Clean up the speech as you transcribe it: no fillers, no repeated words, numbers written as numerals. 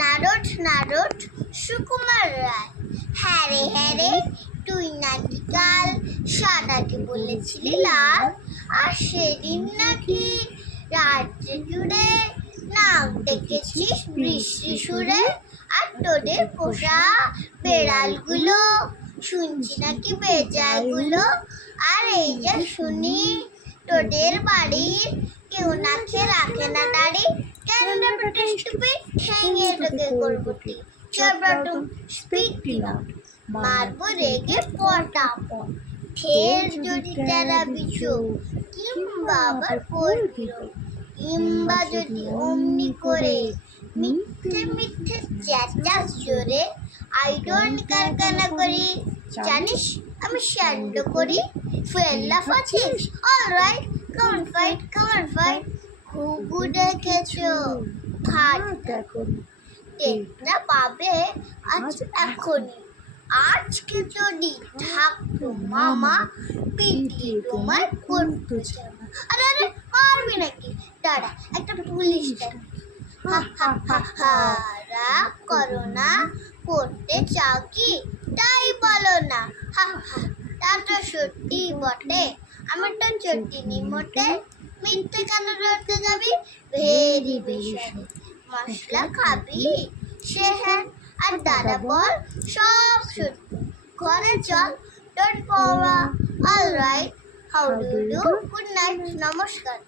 নারদ নারদ সুকুমার রায়। হ্যাঁ রে তুই নাকি কাল সাদাকে বলেছিলি লাল, আর সেদিন নাকি রাত্রে জুড়ে নাক ডেকেছিস বৃষ্টি সুরে। আর তোদের পোষা বেড়ালগুলো শুনছি নাকি বেজায়গুলো। আর এই যে শুনি তোদের বাড়ির কেউ নাকি রাখে না দাড়ি। Canada British stupid, ঠ্যাঙে তোকে করবটি। চরবাটুম speak loud, মারবো রেগে পটাপট। ফের যদি তারা বিছো কিংবা আবার পড়বিরো, কিংবা যদি অমনি করে মিথ্যে মিথ্যে চেঁচাস জোরে। I don't কারখানা করি, জানিস আমি শ্যান্ড করি। ফের লাফাচ্ছিস, অলরাইট come on fight. ঘুঘু দেখেছো ঘাট দেখো, টেকটা পাবে আজ এখনই। আজকে যদি থাকতো মামা পিটিয়ে তোমার করতো জামা। আরে আরে মারবি নাকি? দাঁড়া একটা পুলিশ ডাকি। হা হা হা হা, রাগ করো না, করতে চাও কি তাই বলো না। হা হা, তা তো সত্যি বটে, আমার তো চটিনি মোটে। মিথ্যে কেন ধরতে যাবি ভেরি বিষয়, মশলা খাবি সে হ্যাঁ। আর দাদা বল সব সত্যি, ঘরে চল ডোন্ট পাওয়া। Alright, how do you do, good night, নমস্কার।